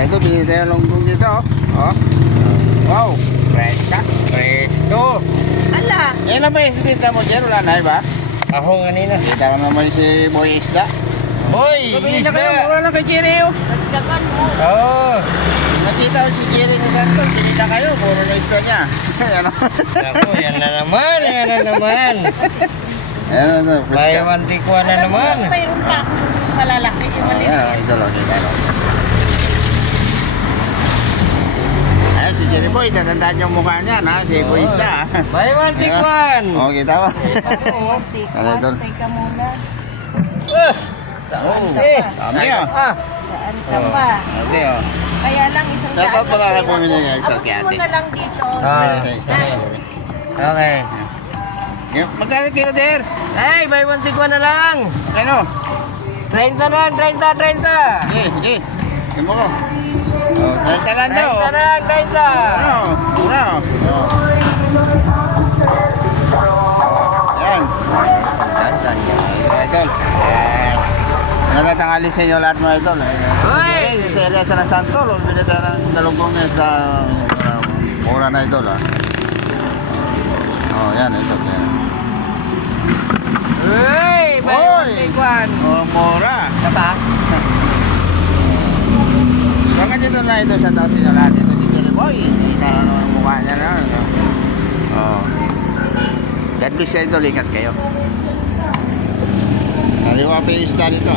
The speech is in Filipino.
ito, binili tayo longgong dito. Oh. Wow, fresca. Presto. Ala, Yan na ba yung tinta mo dyan? Wala na ba? Ako kanina. Kita ka naman si Boy Isda. Hoy, Tumingin na kayo, isda. mura lang kay Jerry. Oh. nagdagan mo. Oo. Nakita ko si Jerry sa Santo, binili na kayo, puro na isda niya. Ano? Ako, yan na naman. Yan na naman. Ayan ito, May fresca. mantikwa na naman. Mayroon pa akong malalaki. Yung maliit. Ayan, ito lang, kita no. Ayan, si Jerry Boy, tatandaan yung mukha niya, na, si Boy Isda. May mantikwan. Oo, kita mo. Ano ito? Teka muna. Oo, Eh. tama yun. Ah. Saan ka ba? Ate, oh. Kaya lang isang Shout out pala kay Pumili niya, shout Abutin kay mo ate. na lang dito. Ah. Bili kayo isda. Okay. Magkano kilo, Der? Hey, may mantikwan na lang. Ano? 30 lang, 30, 30. Sige. Timo ko. Oh, 30 lang daw. 30 lang, 30. Ano? Mura. Oh. Yan. Idol. Natatangali sa inyo lahat mga idol. Hoy! Sa area sa Santol, bili tayo ng dalugong sa mura na idol. Oh, yan idol. Yan. Hey, may Hoy! mantikwan. Oh, mura. Kata? So hanggang dito na ito sa tao sinyo lahat. Ito si Jerry Boy. Kita na ang mukha niya na. Oh. God bless sa idol. Ikat kayo. Naliwa pa yung isda dito.